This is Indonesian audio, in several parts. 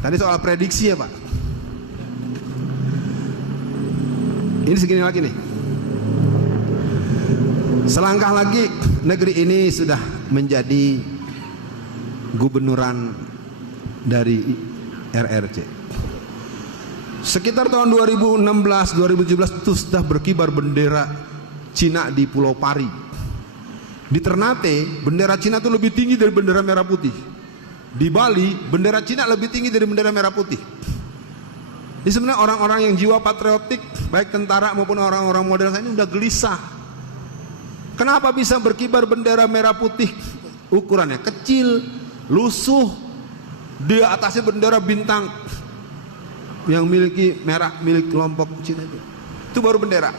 Tadi soal prediksi ya Pak. Ini segini lagi nih. Selangkah lagi negeri ini sudah menjadi gubernuran dari RRC. Sekitar tahun 2016-2017 itu sudah berkibar bendera Cina di Pulau Pari. Di Ternate bendera Cina itu lebih tinggi dari bendera merah putih. Di Bali bendera Cina lebih tinggi dari bendera merah putih. Ini sebenarnya orang-orang yang jiwa patriotik, baik tentara maupun orang-orang modern ini udah gelisah. Kenapa bisa berkibar bendera merah putih? Ukurannya kecil, lusuh, di atasnya bendera bintang yang milik kelompok Cina itu baru bendera.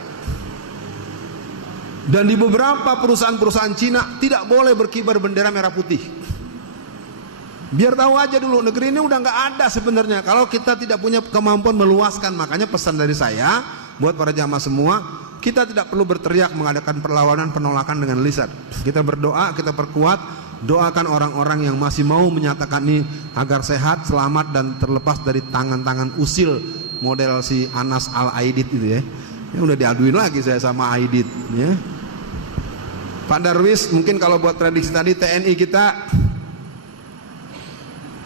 Dan di beberapa perusahaan-perusahaan Cina tidak boleh berkibar bendera merah putih. Biar tahu aja dulu, negeri ini udah nggak ada sebenarnya kalau kita tidak punya kemampuan meluaskan. Makanya pesan dari saya buat para jamaah semua, kita tidak perlu berteriak mengadakan perlawanan penolakan dengan lisan. Kita berdoa, kita perkuat, doakan orang-orang yang masih mau menyatakan ini agar sehat, selamat dan terlepas dari tangan-tangan usil model si Anas Al-Aidid itu ya. Ya udah diaduin lagi saya sama Aidid ya. Pak Darwis, mungkin kalau buat prediksi tadi TNI kita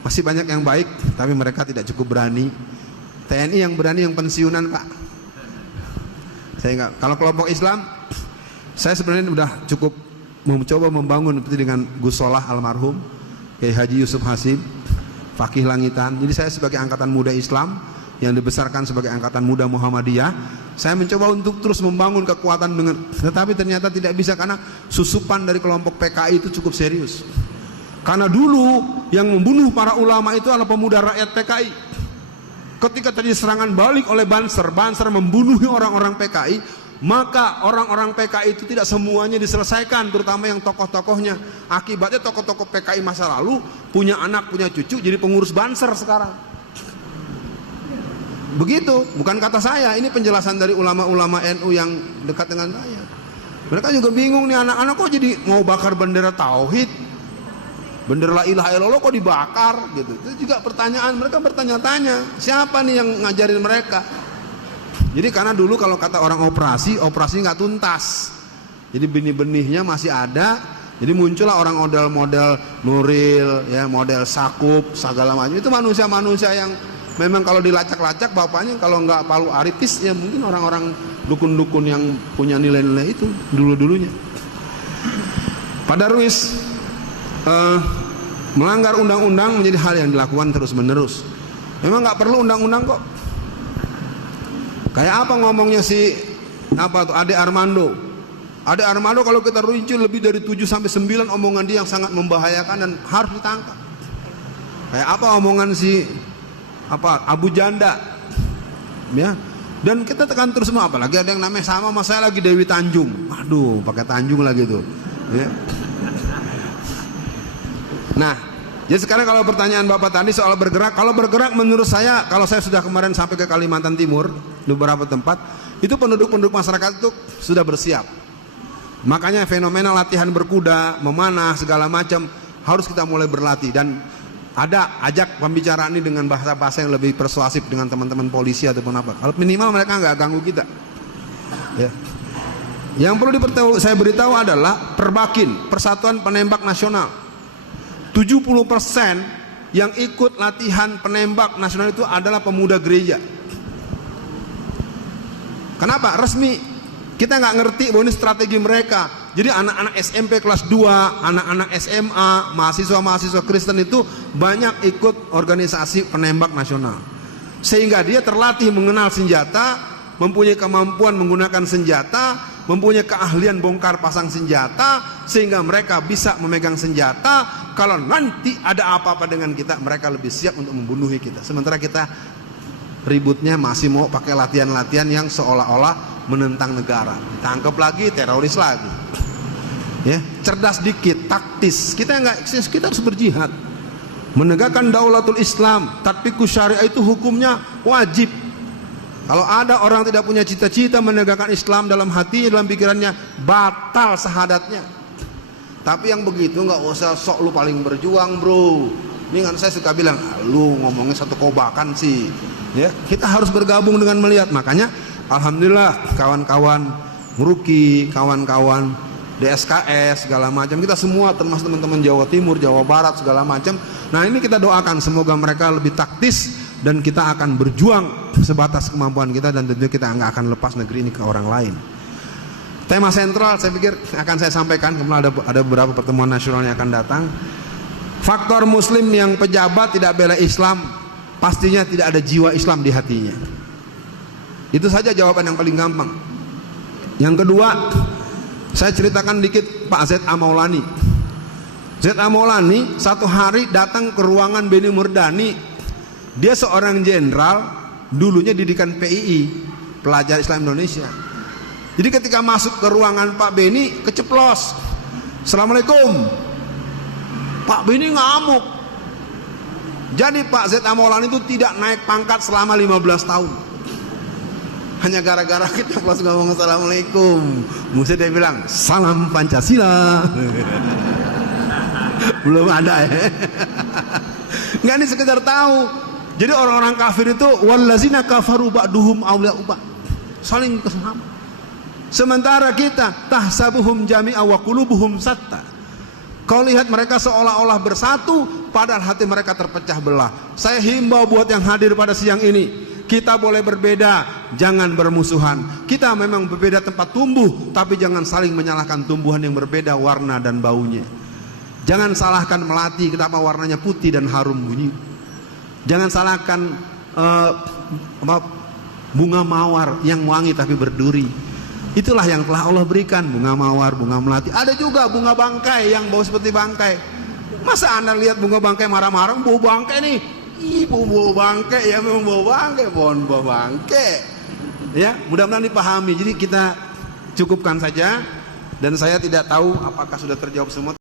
masih banyak yang baik, tapi mereka tidak cukup berani. TNI yang berani yang pensiunan Pak. Saya enggak. Kalau kelompok Islam, saya sebenarnya udah cukup mencoba membangun seperti dengan Gus Solah almarhum, Kiai Haji Yusuf Hasim, Fakih Langitan. Jadi saya sebagai angkatan muda Islam yang dibesarkan sebagai angkatan muda Muhammadiyah, saya mencoba untuk terus membangun kekuatan dengan, tetapi ternyata tidak bisa karena susupan dari kelompok PKI itu cukup serius. Karena dulu yang membunuh para ulama itu adalah pemuda rakyat PKI. Ketika terjadi serangan balik oleh Banser membunuh orang-orang PKI, maka orang-orang PKI itu tidak semuanya diselesaikan, terutama yang tokoh-tokohnya. Akibatnya tokoh-tokoh PKI masa lalu punya anak, punya cucu, jadi pengurus Banser sekarang. Begitu, bukan kata saya, ini penjelasan dari ulama-ulama NU yang dekat dengan saya. Mereka juga bingung nih, anak-anak kok jadi mau bakar bendera tauhid, bendera la ilaha illallah kok dibakar gitu. Itu juga pertanyaan, mereka bertanya-tanya, siapa nih yang ngajarin mereka? Jadi karena dulu kalau kata orang operasi nggak tuntas. Jadi benih-benihnya masih ada. Jadi muncullah orang model Nuril, ya, model Sakup, segala macam. Itu manusia-manusia yang memang kalau dilacak-lacak bapaknya kalau nggak Palu Aritis ya mungkin orang-orang dukun-dukun yang punya nilai-nilai itu dulu-dulunya. Pak Darwis, melanggar undang-undang menjadi hal yang dilakukan terus-menerus. Memang nggak perlu undang-undang kok. Kayak apa ngomongnya si Ade Armando. Ade Armando kalau kita rinci lebih dari 7-9 omongan dia yang sangat membahayakan dan harus ditangkap. Kayak apa omongan si Abu Janda. Ya. Dan kita tekan terus semua, apalagi ada yang namanya sama saya lagi Dewi Tanjung. Aduh, pakai Tanjung lagi tuh. Ya. Nah, jadi sekarang kalau pertanyaan Bapak tadi soal bergerak, kalau bergerak menurut saya, kalau saya sudah kemarin sampai ke Kalimantan Timur, di beberapa tempat, itu penduduk-penduduk masyarakat itu sudah bersiap. Makanya fenomena latihan berkuda, memanah, segala macam, harus kita mulai berlatih. Dan ada ajak pembicaraan ini dengan bahasa-bahasa yang lebih persuasif dengan teman-teman polisi ataupun apa. Kalau minimal mereka nggak ganggu kita. Ya. Yang perlu saya beritahu adalah Perbakin, Persatuan Penembak Nasional. 70% yang ikut latihan penembak nasional itu adalah pemuda gereja. Kenapa? Resmi. Kita nggak ngerti bahwa ini strategi mereka. Jadi anak-anak SMP kelas 2, anak-anak SMA, mahasiswa-mahasiswa Kristen itu banyak ikut organisasi penembak nasional. Sehingga dia terlatih mengenal senjata, mempunyai kemampuan menggunakan senjata, mempunyai keahlian bongkar pasang senjata, sehingga mereka bisa memegang senjata. Kalau nanti ada apa-apa dengan kita, mereka lebih siap untuk membunuhi kita. Sementara kita ributnya masih mau pakai latihan-latihan yang seolah-olah menentang negara. Ditangkap lagi, teroris lagi. Ya, cerdas dikit, taktis. Kita harus berjihad. Menegakkan daulatul Islam, tatbiqus syariah itu hukumnya wajib. Kalau ada orang tidak punya cita-cita menegakkan Islam dalam hati, dalam pikirannya, batal syahadatnya. Tapi yang begitu nggak usah sok lu paling berjuang bro. Ini kan saya suka bilang, lu ngomongnya satu kobakan sih. Ya, kita harus bergabung dengan melihat. Makanya alhamdulillah kawan-kawan Meruki, kawan-kawan DSKS segala macam, kita semua termasuk teman-teman Jawa Timur, Jawa Barat segala macam. Nah, ini kita doakan semoga mereka lebih taktis dan kita akan berjuang sebatas kemampuan kita, dan tentu kita nggak akan lepas negeri ini ke orang lain. Tema sentral saya pikir akan saya sampaikan, kemudian ada beberapa pertemuan nasional yang akan datang. Faktor muslim yang pejabat tidak bela Islam, pastinya tidak ada jiwa Islam di hatinya. Itu saja jawaban yang paling gampang. Yang kedua, saya ceritakan dikit Pak Z.A. Maulani. Z.A. Maulani satu hari datang ke ruangan Beni Murdani. Dia seorang jenderal, dulunya didikan PII, Pelajar Islam Indonesia. Jadi ketika masuk ke ruangan Pak Beni, keceplos. Assalamualaikum. Pak Beni ngamuk. Jadi Pak Z.A. Maulani itu tidak naik pangkat selama 15 tahun. Hanya gara-gara kita plus ngomong assalamualaikum. Mesti dia bilang salam Pancasila. Belum ada ya. Nggak, ini sekedar tahu. Jadi orang-orang kafir itu wallazina kafaru ba'duhum awliya'u ba'd. Saling kesama. Sementara kita tahsabuhum jami'a wa qulubuhum satta. Kau lihat mereka seolah-olah bersatu, padahal hati mereka terpecah belah. Saya himbau buat yang hadir pada siang ini, kita boleh berbeda, jangan bermusuhan. Kita memang berbeda tempat tumbuh, tapi jangan saling menyalahkan tumbuhan yang berbeda warna dan baunya. Jangan salahkan melati, kenapa warnanya putih dan harum bunyi. Jangan salahkan bunga mawar yang wangi tapi berduri. Itulah yang telah Allah berikan, bunga mawar, bunga melati. Ada juga bunga bangkai yang bau seperti bangkai. Masa Anda lihat bunga bangkai marah-marah, bau bangkai nih. Bau bangkai, ya memang bau bangkai, pohon bau bangkai. Ya, mudah-mudahan dipahami. Jadi kita cukupkan saja, dan saya tidak tahu apakah sudah terjawab semua.